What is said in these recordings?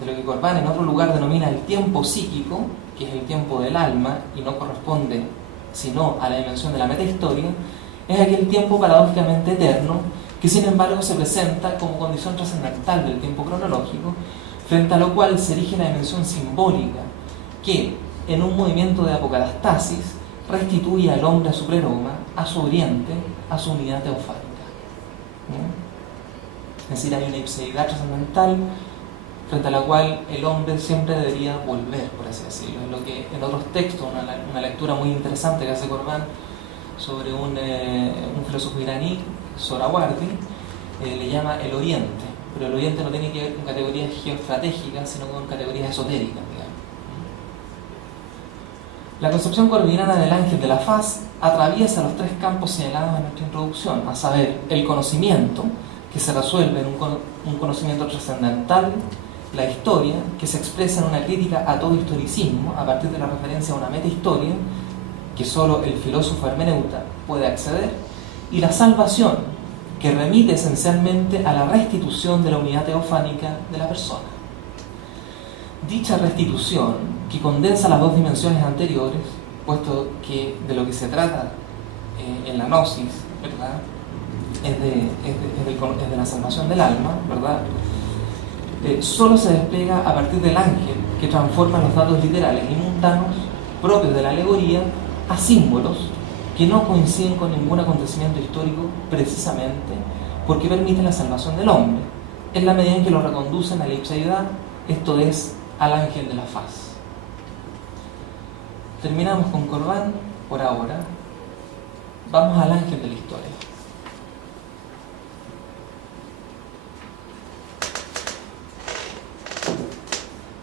de lo que Corbán en otro lugar denomina el tiempo psíquico, que es el tiempo del alma y no corresponde sino a la dimensión de la metahistoria, es aquel tiempo paradójicamente eterno que sin embargo se presenta como condición trascendental del tiempo cronológico, frente a lo cual se erige la dimensión simbólica que, en un movimiento de apocatastasis, restituye al hombre a su pleroma, a su oriente, a su unidad teofánica. Es decir, hay una ipseidad trascendental frente a la cual el hombre siempre debería volver, por así decirlo. Es lo que en otros textos, una lectura muy interesante que hace Corbán sobre un filósofo iraní, Sohrawardi, le llama el oriente, pero el oriente no tiene que ver con categorías geoestratégicas, sino con categorías esotéricas, digamos. La concepción corviniana del ángel de la faz atraviesa los tres campos señalados en nuestra introducción, a saber, el conocimiento, que se resuelve en un conocimiento trascendental, la historia, que se expresa en una crítica a todo historicismo a partir de la referencia a una metahistoria que solo el filósofo hermeneuta puede acceder, y la salvación, que remite esencialmente a la restitución de la unidad teofánica de la persona. Dicha restitución, que condensa las dos dimensiones anteriores, puesto que de lo que se trata en la gnosis, ¿verdad?, es de la salvación del alma, ¿verdad?, solo se despliega a partir del ángel, que transforma los datos literales y mundanos propios de la alegoría a símbolos que no coinciden con ningún acontecimiento histórico, precisamente porque permiten la salvación del hombre, en la medida en que lo reconducen a la ipseidad, esto es, al ángel de la faz. Terminamos con Corbán por ahora. Vamos al ángel de la historia.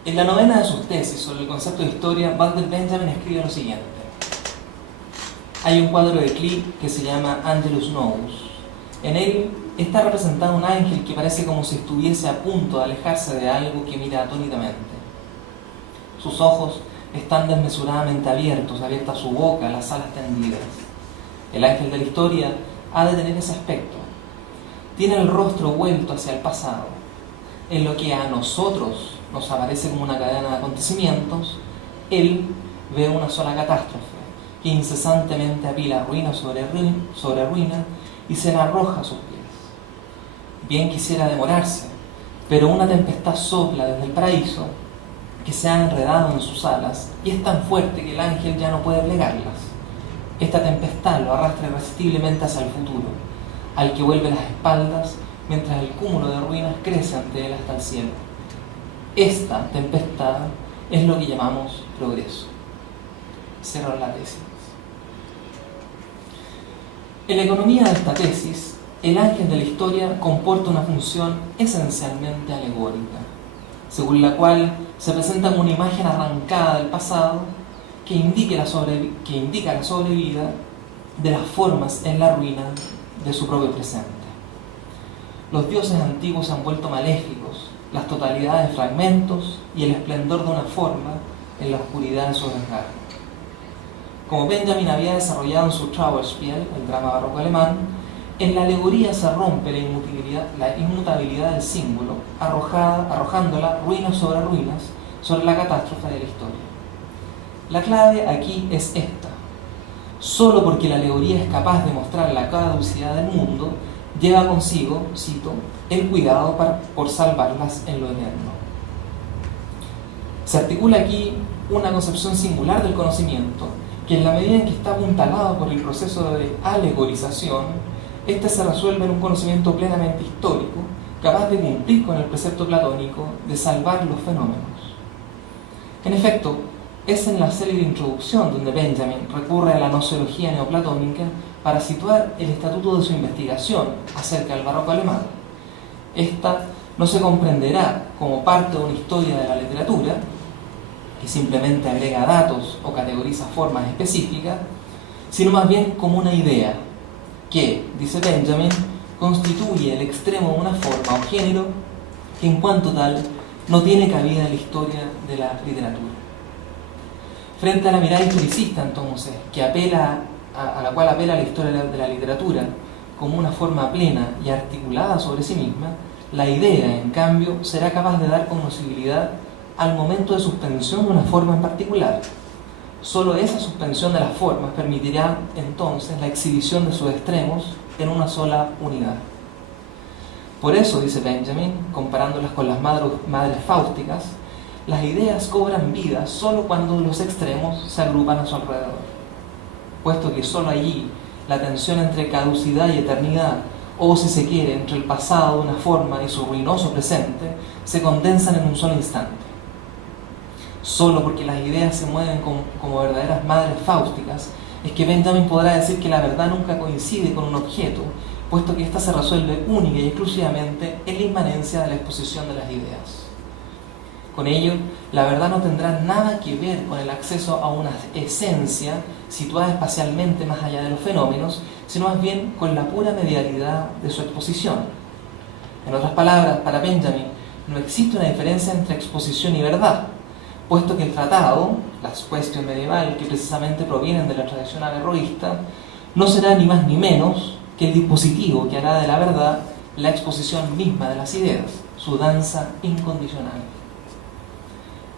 En la novena de sus tesis sobre el concepto de historia, Walter Benjamin escribe lo siguiente. Hay un cuadro de Klee que se llama Angelus Novus. En él está representado un ángel que parece como si estuviese a punto de alejarse de algo que mira atónitamente. Sus ojos están desmesuradamente abierta su boca, las alas tendidas. El ángel de la historia ha de tener ese aspecto. Tiene el rostro vuelto hacia el pasado. En lo que a nosotros nos aparece como una cadena de acontecimientos, él ve una sola catástrofe que incesantemente apila ruina sobre ruina y se la arroja a sus pies. Bien quisiera demorarse, pero una tempestad sopla desde el paraíso que se ha enredado en sus alas y es tan fuerte que el ángel ya no puede plegarlas. Esta tempestad lo arrastra irresistiblemente hacia el futuro, al que vuelve las espaldas mientras el cúmulo de ruinas crece ante él hasta el cielo. Esta tempestad es lo que llamamos progreso. Cierro la tesis. En la economía de esta tesis, el ángel de la historia comporta una función esencialmente alegórica, según la cual se presenta como una imagen arrancada del pasado que indica la sobrevida de las formas en la ruina de su propio presente. Los dioses antiguos se han vuelto maléficos, las totalidades fragmentos y el esplendor de una forma en la oscuridad de su desgarro. Como Benjamin había desarrollado en su Trauerspiel, el drama barroco alemán, en la alegoría se rompe la inmutabilidad del símbolo, arrojándola ruinas sobre la catástrofe de la historia. La clave aquí es esta. Solo porque la alegoría es capaz de mostrar la caducidad del mundo, lleva consigo, cito, el cuidado por salvarlas en lo eterno. Se articula aquí una concepción singular del conocimiento, que en la medida en que está apuntalado por el proceso de alegorización, este se resuelve en un conocimiento plenamente histórico, capaz de cumplir con el precepto platónico de salvar los fenómenos. En efecto, es en la célebre introducción donde Benjamin recurre a la gnoseología neoplatónica para situar el estatuto de su investigación acerca del barroco alemán. Esta no se comprenderá como parte de una historia de la literatura, que simplemente agrega datos o categoriza formas específicas, sino más bien como una idea que, dice Benjamin, constituye el extremo de una forma o género que en cuanto tal no tiene cabida en la historia de la literatura. Frente a la mirada historicista, entonces, a la cual apela la historia de la literatura como una forma plena y articulada sobre sí misma, La idea, en cambio, será capaz de dar cognoscibilidad al momento de suspensión de una forma en particular. Solo esa suspensión de las formas permitirá entonces la exhibición de sus extremos en una sola unidad. Por eso, dice Benjamin, comparándolas con las madres fáusticas, las ideas cobran vida solo cuando los extremos se agrupan a su alrededor, puesto que solo allí la tensión entre caducidad y eternidad, o si se quiere, entre el pasado de una forma y su ruinoso presente, se condensan en un solo instante. Solo porque las ideas se mueven como verdaderas madres fáusticas, es que Benjamin podrá decir que la verdad nunca coincide con un objeto, puesto que ésta se resuelve única y exclusivamente en la inmanencia de la exposición de las ideas. Con ello, la verdad no tendrá nada que ver con el acceso a una esencia situada espacialmente más allá de los fenómenos, sino más bien con la pura medialidad de su exposición. En otras palabras, para Benjamin, no existe una diferencia entre exposición y verdad, puesto que el tratado, la cuestión medieval, que precisamente provienen de la tradición averroísta, no será ni más ni menos que el dispositivo que hará de la verdad la exposición misma de las ideas, su danza incondicional.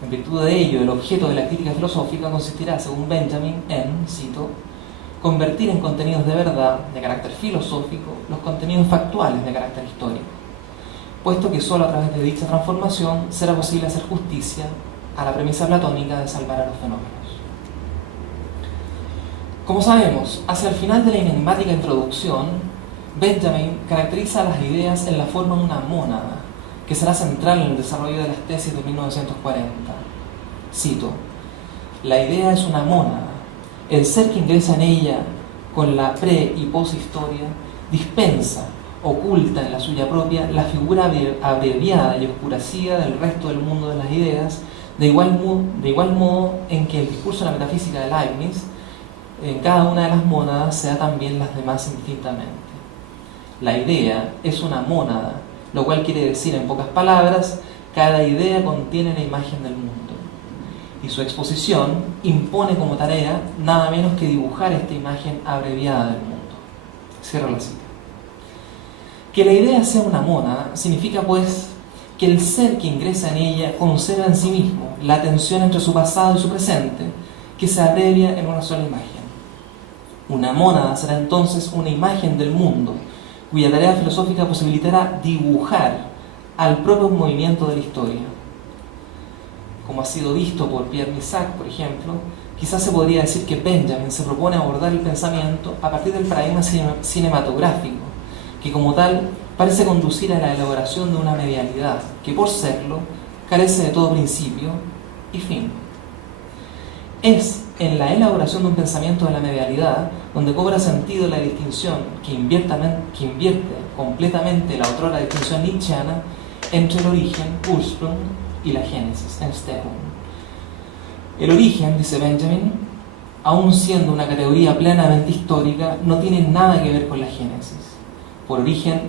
En virtud de ello, el objeto de la crítica filosófica consistirá, según Benjamin, en, cito, convertir en contenidos de verdad, de carácter filosófico, los contenidos factuales de carácter histórico, puesto que sólo a través de dicha transformación será posible hacer justicia a la premisa platónica de salvar a los fenómenos. Como sabemos, hacia el final de la enigmática introducción, Benjamin caracteriza a las ideas en la forma de una mónada, que será central en el desarrollo de las tesis de 1940. Cito, la idea es una mónada. El ser que ingresa en ella con la pre- y poshistoria dispensa, oculta en la suya propia, la figura abreviada y oscurecida del resto del mundo de las ideas, de igual modo en que el discurso de la metafísica de Leibniz, en cada una de las mónadas, sea también las demás indistintamente. La idea es una mónada, lo cual quiere decir, en pocas palabras, cada idea contiene la imagen del mundo. Y su exposición impone como tarea nada menos que dibujar esta imagen abreviada del mundo. Cierro la cita. Que la idea sea una mónada significa, pues, que el ser que ingresa en ella conserva en sí mismo la tensión entre su pasado y su presente, que se abrevia en una sola imagen. Una mónada será entonces una imagen del mundo, cuya tarea filosófica posibilitará dibujar al propio movimiento de la historia. Como ha sido visto por Pierre Missac, por ejemplo, quizás se podría decir que Benjamin se propone abordar el pensamiento a partir del paradigma cinematográfico, que como tal parece conducir a la elaboración de una medialidad que, por serlo, carece de todo principio y fin. Es en la elaboración de un pensamiento de la medialidad donde cobra sentido la distinción que invierte completamente la otrora distinción nietzscheana entre el origen, Ursprung, y la génesis, Entstehung. El origen, dice Benjamin, aun siendo una categoría plenamente histórica, no tiene nada que ver con la génesis. Por origen,